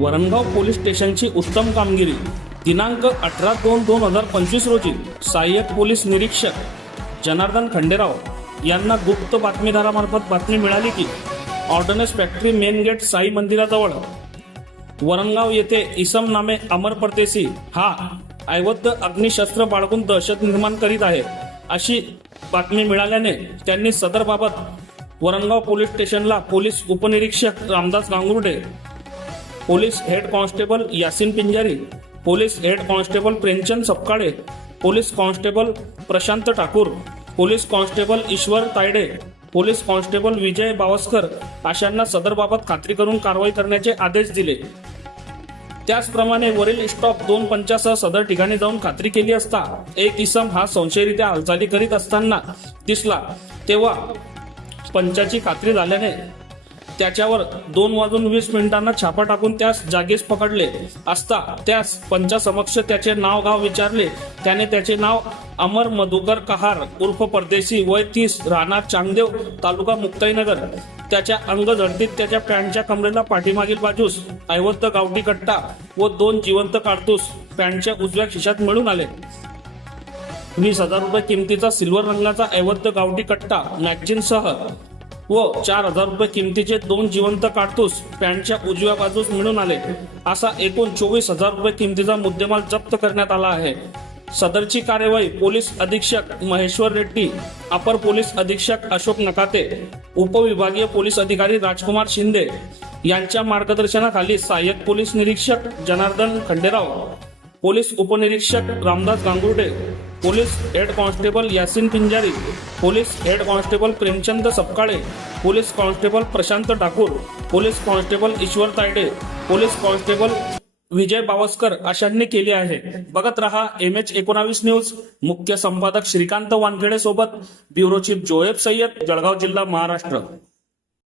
Varangaon police स्टेशनची उत्तम कामगिरी. दिनांक अठरा दोन दोन हजार पंचवीस रोजी सहाय्यक पोलीस निरीक्षक जनार्दन खंडेराव यांना गुप्त बातमीदारामार्फत बातमी मिळाली की ordnance factory main gate Sai मंदिराजवळ वरणगाव येथे इसम नामे अमर परदेसी हा ऐवद्य अग्निशस्त्र बाळगून दहशत निर्माण करीत आहे अशी बातमी मिळाल्याने त्यांनी सदरबाबत वरणगाव पोलीस स्टेशनला पोलीस उपनिरीक्षक Ramdas Gangurde police head constable Yasin Pinjari police head constable Premchand Sapkale police constable Prashant Thakur police constable Ishwar Tayde police constable Vijay Bawaskar अशांना सदरबाबत खात्री करून कारवाई करण्याचे आदेश दिले. त्याचप्रमाणे वरील स्टॉप दोन पंचासह सदर ठिकाणी जाऊन खात्री केली असता एक इसम हा संशयरित्या हालचाली करीत असताना दिसला तेव्हा पंचाची खात्री झाल्याने त्याच्यावर दोन वाजून वीस मिनिटांना छापा टाकून त्यास जागीच पकडले. असता त्यास पंचासमक्ष त्याचे नाव गाव विचारले. त्याने त्याचे नाव अमर मधुकर कहार उर्फ परदेशी वय तीस राहणार चांगदेव तालुका मुक्ताईनगर. त्याच्या अंग झडतीत त्याच्या पॅन्टच्या कमरेला पाठीमागील बाजूस ऐवत गावठी कट्टा व दोन जिवंत काडतूस पॅन्टच्या उजव्या खिशात मिळून आले. वीस हजार रुपये किमतीचा सिल्वर रंगाचा ऐवत गावठी कट्टा मॅगझिनसह व चार हजार रुपये किमतीचे दोन जिवंत काडतूस पॅन्टच्या उजव्या बाजूस मिळून आले. असा एकूण चोवीस हजार रुपये किमतीचा मुद्देमाल जप्त करण्यात आला आहे. सदरची कार्यवाही पोलीस अधीक्षक महेश्वर रेड्डी अपर पोलीस अधीक्षक अशोक नकाते उपविभागीय पोलीस अधिकारी राजकुमार शिंदे यांच्या मार्गदर्शनाखाली सहाय्यक पोलीस निरीक्षक जनार्दन खंडेराव पोलीस उपनिरीक्षक Ramdas Gangurde police head constable Yasin Pinjari police head constable Premchand Sapkale police constable Prashant Thakur police constable Ishwar Tayde police constable Vijay Bawaskar अशांनी केली आहे. बघत रहा एम एच एकोणावीस न्यूज. मुख्य संपादक श्रीकांत वानखेडे सोबत ब्युरो चीफ जोएब सय्यद जळगाव जिल्हा महाराष्ट्र.